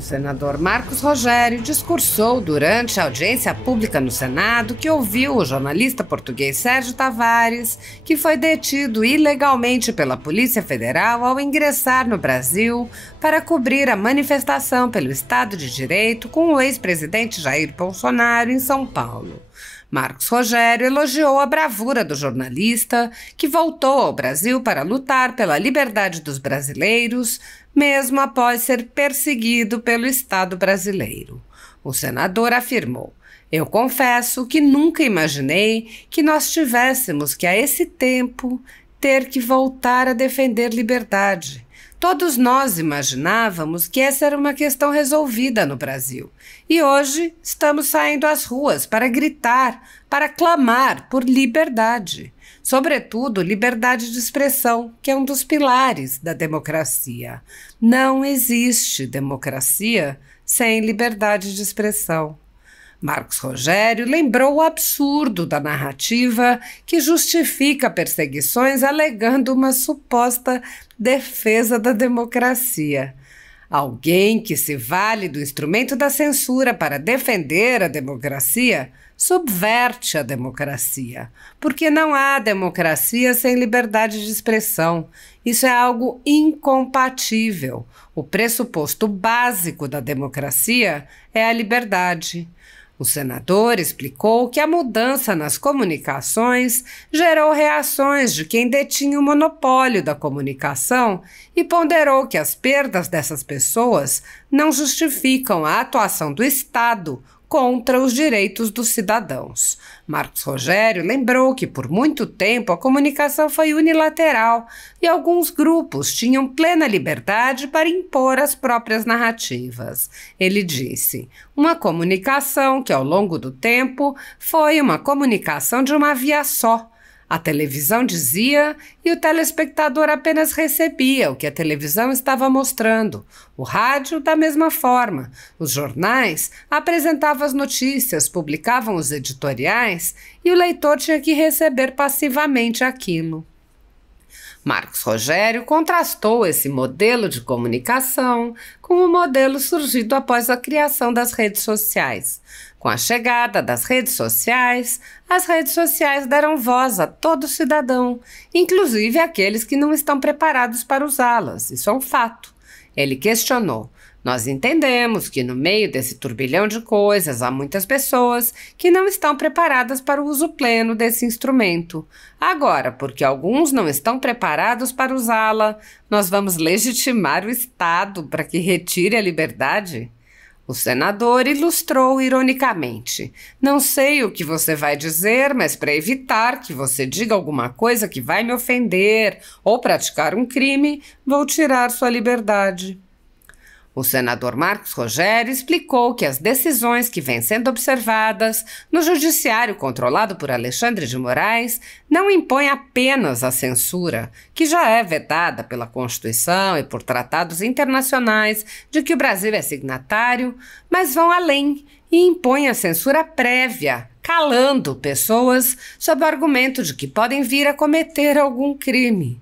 O senador Marcos Rogério discursou durante a audiência pública no Senado que ouviu o jornalista português Sérgio Tavares, que foi detido ilegalmente pela Polícia Federal ao ingressar no Brasil para cobrir a manifestação pelo Estado de Direito com o ex-presidente Jair Bolsonaro em São Paulo. Marcos Rogério elogiou a bravura do jornalista, que voltou ao Brasil para lutar pela liberdade dos brasileiros, mesmo após ser perseguido pelo Estado brasileiro. O senador afirmou: "Eu confesso que nunca imaginei que nós tivéssemos que, a esse tempo, ter que voltar a defender liberdade. Todos nós imaginávamos que essa era uma questão resolvida no Brasil. E hoje estamos saindo às ruas para gritar, para clamar por liberdade. Sobretudo, liberdade de expressão, que é um dos pilares da democracia. Não existe democracia sem liberdade de expressão." Marcos Rogério lembrou o absurdo da narrativa que justifica perseguições alegando uma suposta defesa da democracia. Alguém que se vale do instrumento da censura para defender a democracia subverte a democracia, porque não há democracia sem liberdade de expressão. Isso é algo incompatível. O pressuposto básico da democracia é a liberdade. O senador explicou que a mudança nas comunicações gerou reações de quem detinha o monopólio da comunicação e ponderou que as perdas dessas pessoas não justificam a atuação do Estado contra os direitos dos cidadãos. Marcos Rogério lembrou que por muito tempo a comunicação foi unilateral e alguns grupos tinham plena liberdade para impor as próprias narrativas. Ele disse: "Uma comunicação que ao longo do tempo foi uma comunicação de uma via só. A televisão dizia e o telespectador apenas recebia o que a televisão estava mostrando. O rádio, da mesma forma. Os jornais apresentavam as notícias, publicavam os editoriais e o leitor tinha que receber passivamente aquilo." Marcos Rogério contrastou esse modelo de comunicação com o modelo surgido após a criação das redes sociais. Com a chegada das redes sociais, as redes sociais deram voz a todo cidadão, inclusive aqueles que não estão preparados para usá-las. Isso é um fato. Ele questionou: "Nós entendemos que no meio desse turbilhão de coisas há muitas pessoas que não estão preparadas para o uso pleno desse instrumento. Agora, porque alguns não estão preparados para usá-la, nós vamos legitimar o Estado para que retire a liberdade?" O senador ilustrou ironicamente: "Não sei o que você vai dizer, mas para evitar que você diga alguma coisa que vai me ofender ou praticar um crime, vou tirar sua liberdade." O senador Marcos Rogério explicou que as decisões que vêm sendo observadas no judiciário controlado por Alexandre de Moraes não impõem apenas a censura, que já é vedada pela Constituição e por tratados internacionais de que o Brasil é signatário, mas vão além e impõem a censura prévia, calando pessoas sob o argumento de que podem vir a cometer algum crime.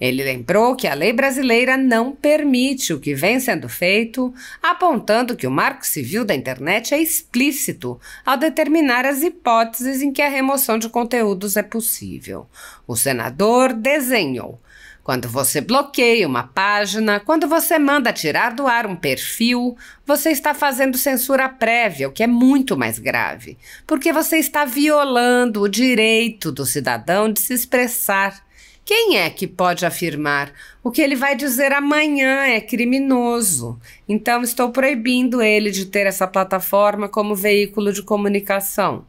Ele lembrou que a lei brasileira não permite o que vem sendo feito, apontando que o Marco Civil da Internet é explícito ao determinar as hipóteses em que a remoção de conteúdos é possível. O senador desenhou: "Quando você bloqueia uma página, quando você manda tirar do ar um perfil, você está fazendo censura prévia, o que é muito mais grave, porque você está violando o direito do cidadão de se expressar. Quem é que pode afirmar o que ele vai dizer amanhã é criminoso? Então estou proibindo ele de ter essa plataforma como veículo de comunicação."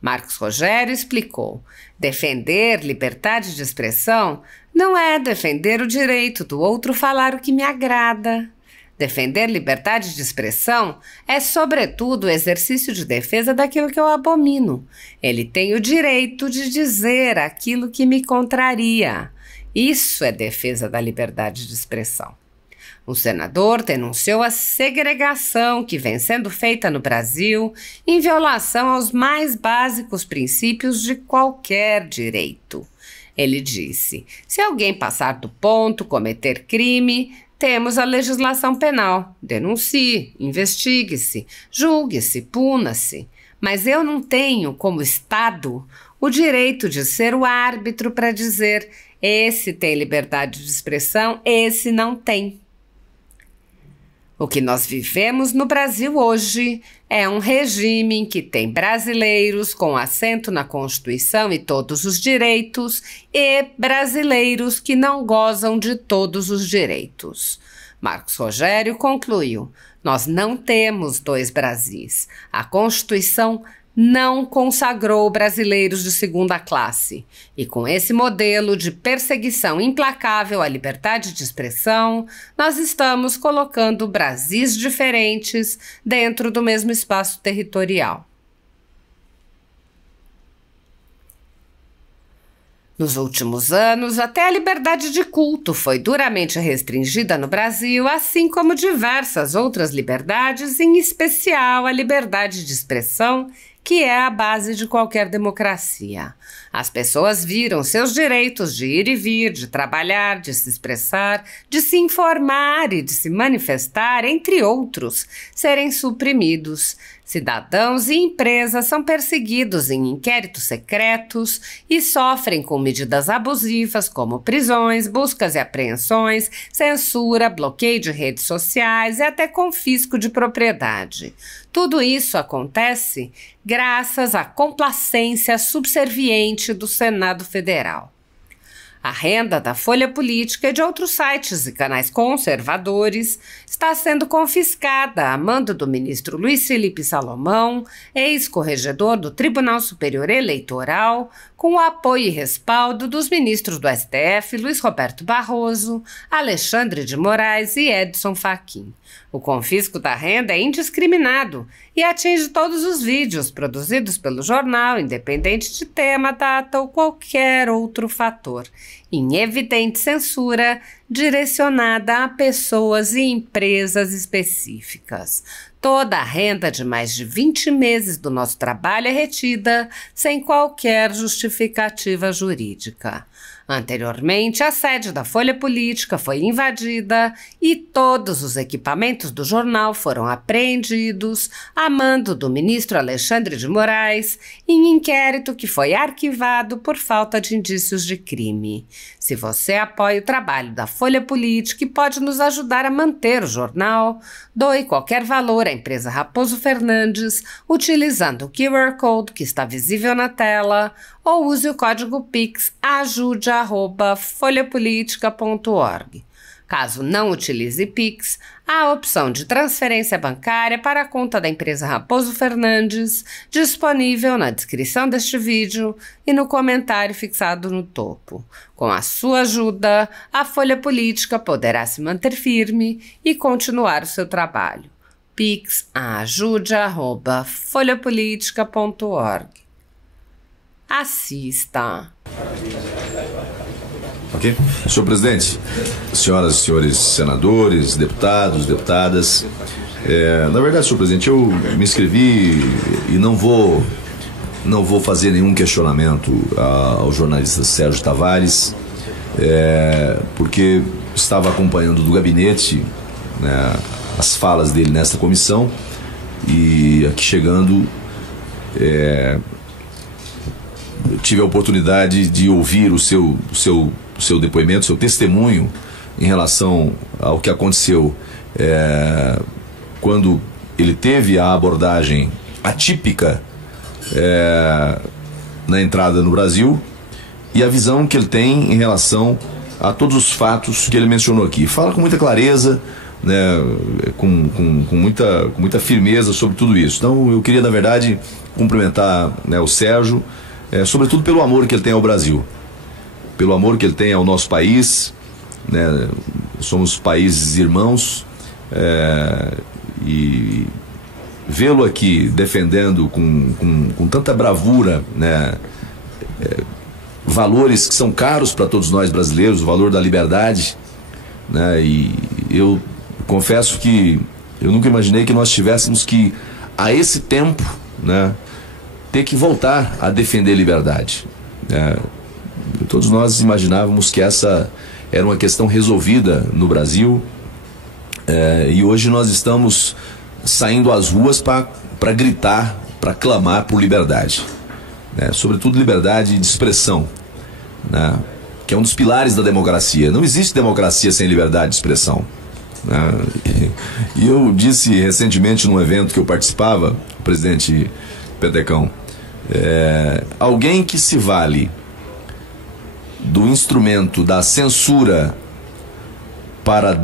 Marcos Rogério explicou: "Defender liberdade de expressão não é defender o direito do outro falar o que me agrada. Defender liberdade de expressão é, sobretudo, o exercício de defesa daquilo que eu abomino. Ele tem o direito de dizer aquilo que me contraria. Isso é defesa da liberdade de expressão." O senador denunciou a segregação que vem sendo feita no Brasil em violação aos mais básicos princípios de qualquer direito. Ele disse: se alguém passar do ponto, cometer crime, temos a legislação penal. Denuncie, investigue-se, julgue-se, puna-se. Mas eu não tenho, como Estado, o direito de ser o árbitro para dizer: esse tem liberdade de expressão, esse não tem. O que nós vivemos no Brasil hoje é um regime em que tem brasileiros com assento na Constituição e todos os direitos e brasileiros que não gozam de todos os direitos. Marcos Rogério concluiu: nós não temos dois Brasis. A Constituição não consagrou brasileiros de segunda classe. E com esse modelo de perseguição implacável à liberdade de expressão, nós estamos colocando Brasis diferentes dentro do mesmo espaço territorial. Nos últimos anos, até a liberdade de culto foi duramente restringida no Brasil, assim como diversas outras liberdades, em especial a liberdade de expressão, que é a base de qualquer democracia. As pessoas viram seus direitos de ir e vir, de trabalhar, de se expressar, de se informar e de se manifestar, entre outros, serem suprimidos. Cidadãos e empresas são perseguidos em inquéritos secretos e sofrem com medidas abusivas como prisões, buscas e apreensões, censura, bloqueio de redes sociais e até confisco de propriedade. Tudo isso acontece graças à complacência subserviente do Senado Federal. A renda da Folha Política e de outros sites e canais conservadores está sendo confiscada a mando do ministro Luiz Felipe Salomão, ex-corregedor do Tribunal Superior Eleitoral, com o apoio e respaldo dos ministros do STF Luiz Roberto Barroso, Alexandre de Moraes e Edson Fachin. O confisco da renda é indiscriminado e atinge todos os vídeos produzidos pelo jornal, independente de tema, data ou qualquer outro fator, em evidente censura direcionada a pessoas e empresas específicas. Toda a renda de mais de 20 meses do nosso trabalho é retida sem qualquer justificativa jurídica. Anteriormente, a sede da Folha Política foi invadida e todos os equipamentos do jornal foram apreendidos a mando do ministro Alexandre de Moraes em inquérito que foi arquivado por falta de indícios de crime. Se você apoia o trabalho da Folha Política e pode nos ajudar a manter o jornal, doe qualquer valor à empresa Raposo Fernandes utilizando o QR Code que está visível na tela ou use o código PIX ajude@folhapolitica.org. Caso não utilize PIX, há a opção de transferência bancária para a conta da empresa Raposo Fernandes, disponível na descrição deste vídeo e no comentário fixado no topo. Com a sua ajuda, a Folha Política poderá se manter firme e continuar o seu trabalho. PIX ajude@folhapolitica.org. Assista. Ok? Senhor presidente, senhoras e senhores senadores, deputados, deputadas, na verdade, senhor presidente, eu me inscrevi e não vou fazer nenhum questionamento ao jornalista Sérgio Tavares, porque estava acompanhando do gabinete, né, as falas dele nesta comissão e aqui chegando tive a oportunidade de ouvir o seu depoimento, seu testemunho em relação ao que aconteceu quando ele teve a abordagem atípica na entrada no Brasil e a visão que ele tem em relação a todos os fatos que ele mencionou aqui. Fala com muita clareza, né, com muita firmeza sobre tudo isso. Então eu queria, na verdade, cumprimentar, né, o Sérgio, sobretudo pelo amor que ele tem ao Brasil, pelo amor que ele tem ao nosso país, né? Somos países irmãos, e vê-lo aqui defendendo com tanta bravura, né, valores que são caros para todos nós brasileiros, o valor da liberdade, né? E eu confesso que eu nunca imaginei que nós tivéssemos que, a esse tempo, né, ter que voltar a defender liberdade. Todos nós imaginávamos que essa era uma questão resolvida no Brasil, e hoje nós estamos saindo às ruas para gritar, para clamar por liberdade, né? Sobretudo liberdade de expressão, né? Que é um dos pilares da democracia. Não existe democracia sem liberdade de expressão, né? E eu disse recentemente num evento que eu participava, o presidente Petecão, alguém que se vale do instrumento da censura para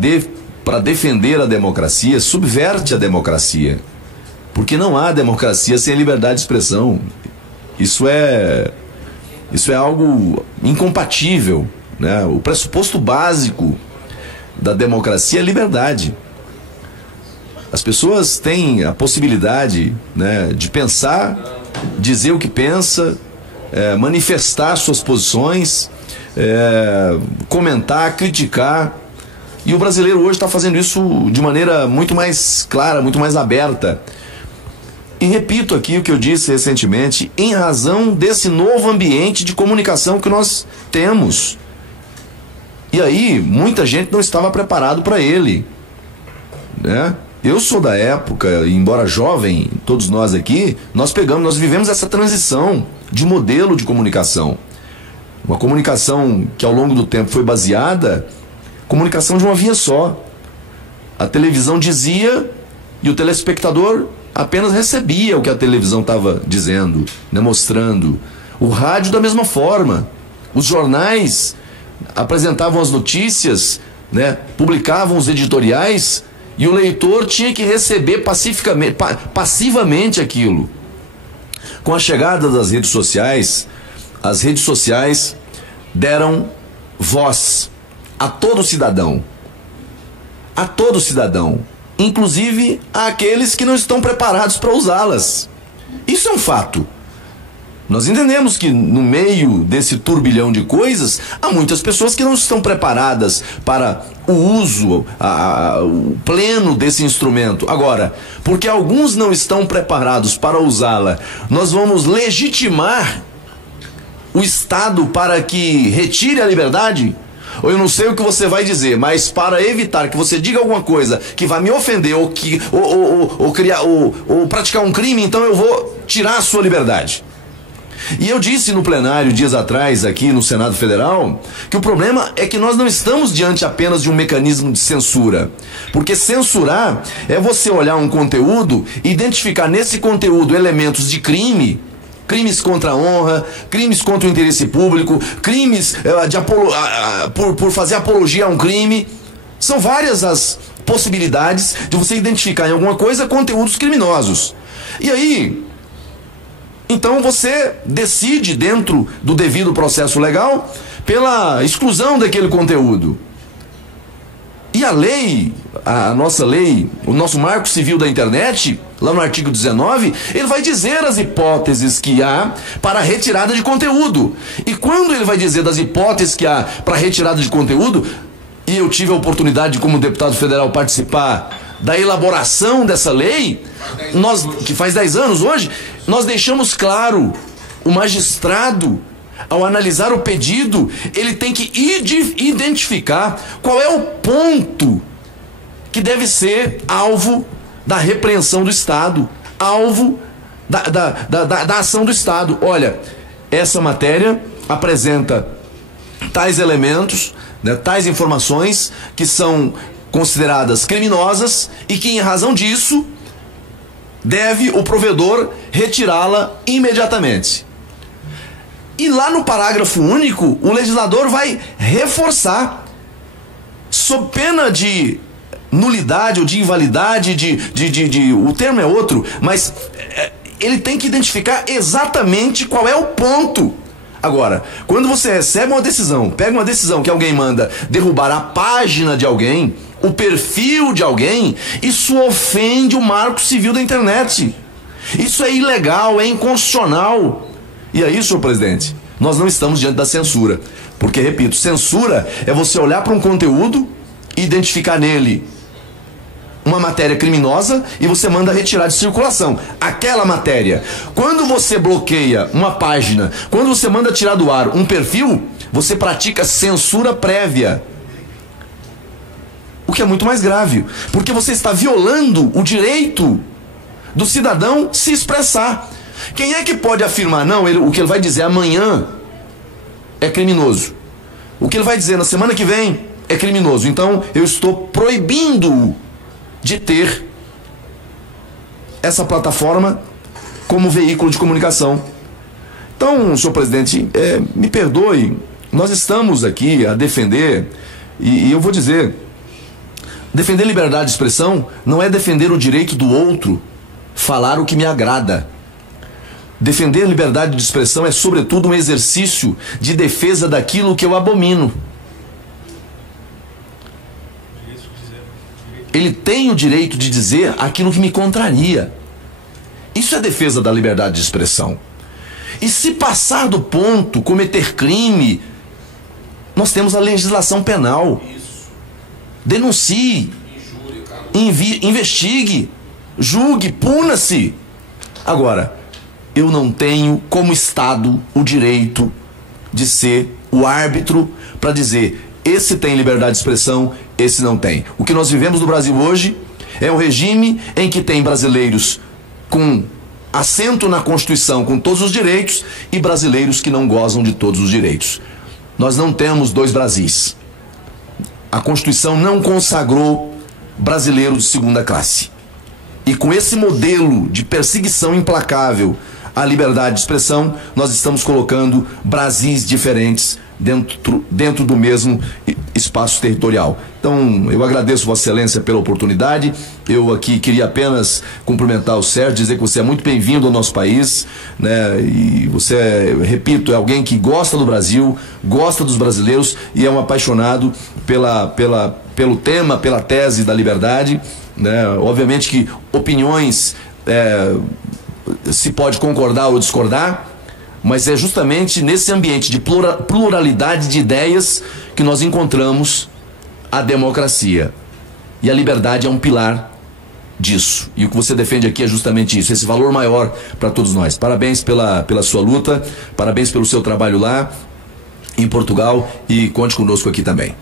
defender a democracia, subverte a democracia, porque não há democracia sem liberdade de expressão. Isso é algo incompatível, né? O pressuposto básico da democracia é liberdade. As pessoas têm a possibilidade, né, de pensar, dizer o que pensa, manifestar suas posições, comentar, criticar. E o brasileiro hoje está fazendo isso de maneira muito mais clara, muito mais aberta. E repito aqui o que eu disse recentemente, em razão desse novo ambiente de comunicação que nós temos. E aí, muita gente não estava preparado para ele, né? Eu sou da época, embora jovem, todos nós aqui, nós vivemos essa transição de modelo de comunicação. Uma comunicação que ao longo do tempo foi baseada, comunicação de uma via só. A televisão dizia e o telespectador apenas recebia o que a televisão estava dizendo, né, mostrando. O rádio da mesma forma. Os jornais apresentavam as notícias, né, publicavam os editoriais, e o leitor tinha que receber passivamente aquilo. Com a chegada das redes sociais, as redes sociais deram voz a todo cidadão. A todo cidadão. Inclusive àqueles que não estão preparados para usá-las. Isso é um fato. Nós entendemos que no meio desse turbilhão de coisas, há muitas pessoas que não estão preparadas para o uso, o pleno desse instrumento. Agora, porque alguns não estão preparados para usá-la, nós vamos legitimar o Estado para que retire a liberdade? Ou eu não sei o que você vai dizer, mas para evitar que você diga alguma coisa que vai me ofender ou praticar um crime, então eu vou tirar a sua liberdade. E eu disse no plenário dias atrás aqui no Senado Federal que o problema é que nós não estamos diante apenas de um mecanismo de censura, porque censurar é você olhar um conteúdo e identificar nesse conteúdo elementos de crime, crimes contra a honra, crimes contra o interesse público, crimes por fazer apologia a um crime. São várias as possibilidades de você identificar em alguma coisa conteúdos criminosos. E aí, então você decide dentro do devido processo legal pela exclusão daquele conteúdo. E a lei, a nossa lei, o nosso Marco Civil da Internet, lá no artigo 19, ele vai dizer as hipóteses que há para a retirada de conteúdo. E quando ele vai dizer das hipóteses que há para a retirada de conteúdo, e eu tive a oportunidade, como deputado federal, participar da elaboração dessa lei, que faz 10 anos hoje, nós deixamos claro, o magistrado, ao analisar o pedido, ele tem que identificar qual é o ponto que deve ser alvo da repreensão do Estado, alvo da ação do Estado. Olha, essa matéria apresenta tais elementos, né, tais informações que são consideradas criminosas e que, em razão disso, deve o provedor retirá-la imediatamente. E lá no parágrafo único, o legislador vai reforçar, sob pena de nulidade ou de invalidade, o termo é outro, mas ele tem que identificar exatamente qual é o ponto. Agora, quando você recebe uma decisão, pega uma decisão que alguém manda derrubar a página de alguém, o perfil de alguém, isso ofende o Marco Civil da Internet. Isso é ilegal, é inconstitucional. E aí, senhor presidente, nós não estamos diante da censura. Porque, repito, censura é você olhar para um conteúdo e identificar nele uma matéria criminosa e você manda retirar de circulação aquela matéria. Quando você bloqueia uma página, quando você manda tirar do ar um perfil, Você pratica censura prévia. O que é muito mais grave, porque você está violando o direito do cidadão se expressar. Quem é que pode afirmar, não, o que ele vai dizer amanhã é criminoso, o que ele vai dizer na semana que vem é criminoso, então eu estou proibindo de ter essa plataforma como veículo de comunicação. Então, senhor presidente, me perdoe, nós estamos aqui a defender, e eu vou dizer, defender liberdade de expressão não é defender o direito do outro falar o que me agrada. Defender liberdade de expressão é, sobretudo, um exercício de defesa daquilo que eu abomino. Ele tem o direito de dizer aquilo que me contraria. Isso é defesa da liberdade de expressão. E se passar do ponto, cometer crime, nós temos a legislação penal. Denuncie, investigue, julgue, puna-se. Agora, eu não tenho como Estado o direito de ser o árbitro para dizer esse tem liberdade de expressão, esse não tem. O que nós vivemos no Brasil hoje é um regime em que tem brasileiros com assento na Constituição, com todos os direitos, e brasileiros que não gozam de todos os direitos. Nós não temos dois Brasis. A Constituição não consagrou brasileiro de segunda classe. E com esse modelo de perseguição implacável à liberdade de expressão, nós estamos colocando Brasis diferentes dentro do mesmo espaço territorial. Então, eu agradeço Vossa Excelência pela oportunidade. Eu aqui queria apenas cumprimentar o Sérgio, dizer que você é muito bem-vindo ao nosso país, né? E você, repito, é alguém que gosta do Brasil, gosta dos brasileiros e é um apaixonado pelo tema, pela tese da liberdade, né? Obviamente que opiniões se pode concordar ou discordar, mas é justamente nesse ambiente de pluralidade de ideias que nós encontramos a democracia. E a liberdade é um pilar disso. E o que você defende aqui é justamente isso, esse valor maior para todos nós. Parabéns pela sua luta, parabéns pelo seu trabalho lá em Portugal e conte conosco aqui também.